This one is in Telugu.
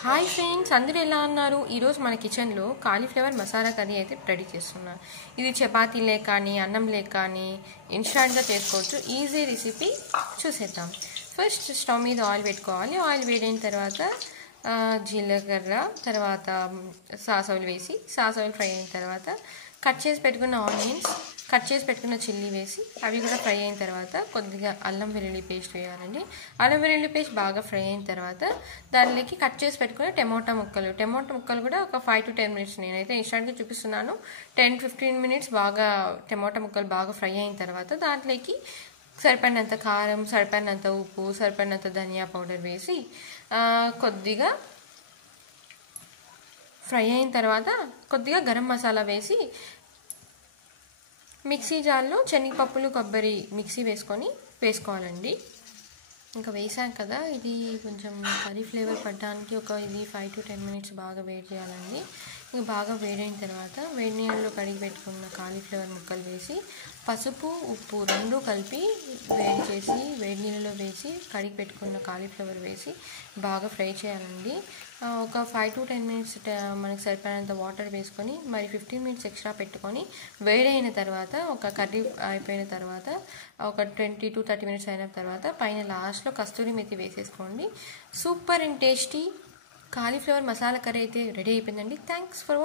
హాయ్ ఫ్రెండ్స్, అందరూ ఎలా ఉన్నారు? ఈరోజు మన కిచెన్లో కాలీఫ్లవర్ మసాలా కర్రీ అయితే రెడీ చేస్తున్నాను. ఇది చపాతీలే కానీ అన్నంలే కానీ ఇన్స్టాంట్గా చేసుకోవచ్చు. ఈజీ రెసిపీ చూసేద్దాం. ఫస్ట్ స్టవ్ మీద ఆయిల్ పెట్టుకోవాలి. ఆయిల్ వేడైన తర్వాత జీలకర్ర, తర్వాత సాసోలు వేసి సాసోలు ఫ్రై అయిన తర్వాత కట్ చేసి పెట్టుకున్న ఆనియన్స్, కట్ చేసి పెట్టుకున్న చిల్లీ వేసి అవి కూడా ఫ్రై అయిన తర్వాత కొద్దిగా అల్లం వెల్లుల్లి పేస్ట్ వేయాలండి. అల్లం వెల్లుల్లి పేస్ట్ బాగా ఫ్రై అయిన తర్వాత దానిలోకి కట్ చేసి పెట్టుకున్న టమోటా ముక్కలు కూడా ఒక 5 to 10 minutes, నేనైతే ఇన్స్టాంట్గా చూపిస్తున్నాను, 10-15 minutes బాగా టమోటా ముక్కలు బాగా ఫ్రై అయిన తర్వాత దాంట్లోకి సరిపడినంత కారం, సరిపడినంత ఉప్పు, సరిపడినంత ధనియా పౌడర్ వేసి కొద్దిగా ఫ్రై అయిన తర్వాత కొద్దిగా గరం మసాలా వేసి మిక్సీ జార్లో శనగపప్పులు, కొబ్బరి మిక్సీ వేసుకోవాలండి. ఇంకా వేసాం కదా, ఇది కొంచెం కర్రీ ఫ్లేవర్ పడడానికి ఇది 5 to 10 minutes బాగా వేడి చేయాలండి. ఇంకా బాగా వేడైన తర్వాత వేడి నీళ్ళలో కడిగి పెట్టుకున్న కాలీఫ్లవర్ ముక్కలు వేసి పసుపు, ఉప్పు రెండు కలిపి వేడి నీళ్ళలో వేసి కడిగి పెట్టుకున్న కాలీఫ్లవర్ వేసి బాగా ఫ్రై చేయాలండి. ఒక 5 to 10 minutes మనకి సరిపడినంత వాటర్ వేసుకొని మరి 15 minutes ఎక్స్ట్రా పెట్టుకొని వేడైన తర్వాత ఒక కర్రీ అయిపోయిన తర్వాత ఒక 20 to 30 minutes అయిన తర్వాత పైన లాస్ట్లో కస్తూరి మెతి వేసేసుకోండి. Super and tasty cauliflower masala curry అయితే రెడీ అయిపోయిందండి. Thanks for